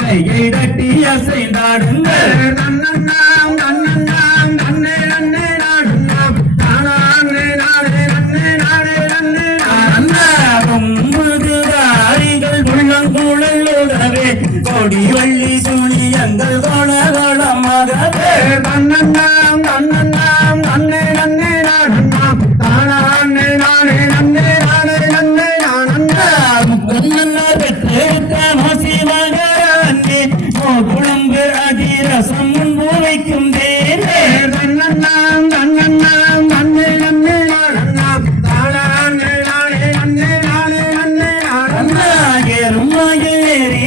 கையை தட்டி அசைந்தாடுங்கள் நன்னண்ணாம் நன்னண்ணாம் நன்னே நன்னே நாடுண்ணாம் நானே நானே நன்னே நானே நன்னே நாடுங்கள் உள்ளங்குழலுடவே கொடி வள்ளி சுழியங்கள் கோணகோணமாகவே நன்னண்ணாம் நன்னண்ணாம் நன்னே நன்னே நாடுண்ணாம் நானே நானே நன்னே நானே நன்னே நானண்ணா முக்கண்ணன்னார் பெற்றெடுத்த மோசிமகரானே குழம்பு அதிரசம் முன்பு வைக்கும் தேனே நன்னண்ணாம் நன்னண்ணாம் நன்னே நன்னே நாடுண்ணாம் நானே நானே நன்னே நானே நன்னே நானண்ணா ஏறி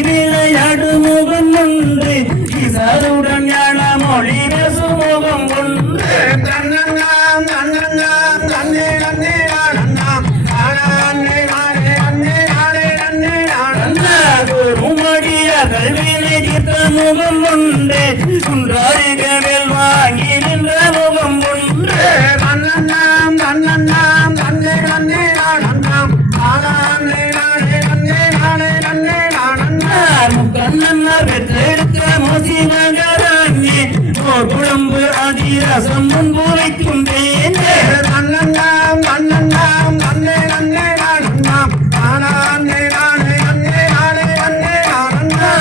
விளையாடு முகம் ஒன்று இசருடன் ஞான மொழி பேசுமுகம் ஒன்று நன்னண்ணாம் நன்னண்ணாம் நன்னே நன்னே நாடுண்ணாம் நானே நானே நன்னே நானே நன்னே நானண்ணா குருமடியர்கள் விளைகின்ற முகம் ஒன்று குன்றாரிகளில் வாங்கி நின்ற முகம் ஒன்று நன்னண்ணாம் நன்னண்ணாம் நன்னே நன்னே நாடுண்ணாம் நானே நானே நன்னே நானே நன்னே நானண்ணா முக்கண்ணன்னார் பெற்றெடுத்த மோசிமகரானே குழம்பு அதிரசம் முன்பு வைக்கும் தேனே நன்னண்ணாம் நன்னண்ணாம் நன்னே நன்னே நாடுண்ணாம் நானே நானே நன்னே நானே நன்னே நானண்ணா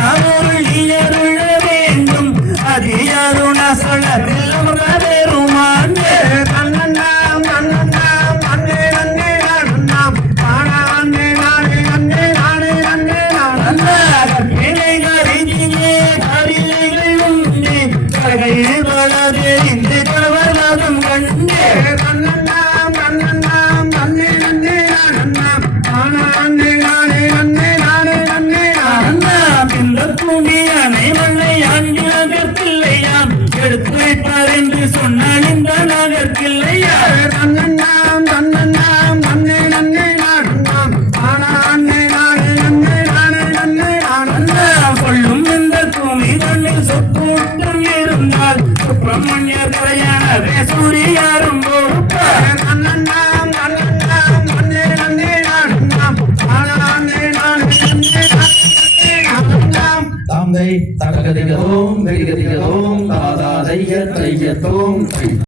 அருமுகமருளியருள வேண்டும் அதியருண சலத்தில் அமர்ந்தேருமானே நன்னண்ணாம் நன்னண்ணாம் நன்னே நன்னே நாடுண்ணாம் நானே நானே நன்னே நானே நன்னே நானண்ணா கிளைகளிலே கரிலைகள் உண்டே கரையில் வளரே இந்த கவர்வகம் கண்டே நன்னண்ணாம் நன்னண்ணாம் நன்னே நன்னே நாடுண்ணாம் நானே நானே நன்னே நானே நன்னே நானண்ணா இந்த துணியனை மண்ணை ஆண்டி நகர்த்தில்லையாம் எடுத்து வைப்பார் என்று சொன்னால் இந்த நகர்த்தில்லையா நன்னண்ணாம் நன்னண்ணாம் நன்னே நன்னே நாடுண்ணாம் நானே நானே நன்னே நானே நன்னே நானண்ணா கொள்ளும் இந்த பூமி மண்ணில் சொக்கூட்டம் இருந்தால் சுப்பிரமணியர் கரையானவே சூரியாரும் பொறுப்பார் நன்னண்ணாம் நன்னண்ணாம் நன்னே நன்னே நாடுண்ணாம் நானே நானே நன்னே நானே நானண்ணாம் தாம் தை தகதிகதோம் வெடிகதிகதோம் தாதா தைய தையத்தோம் தை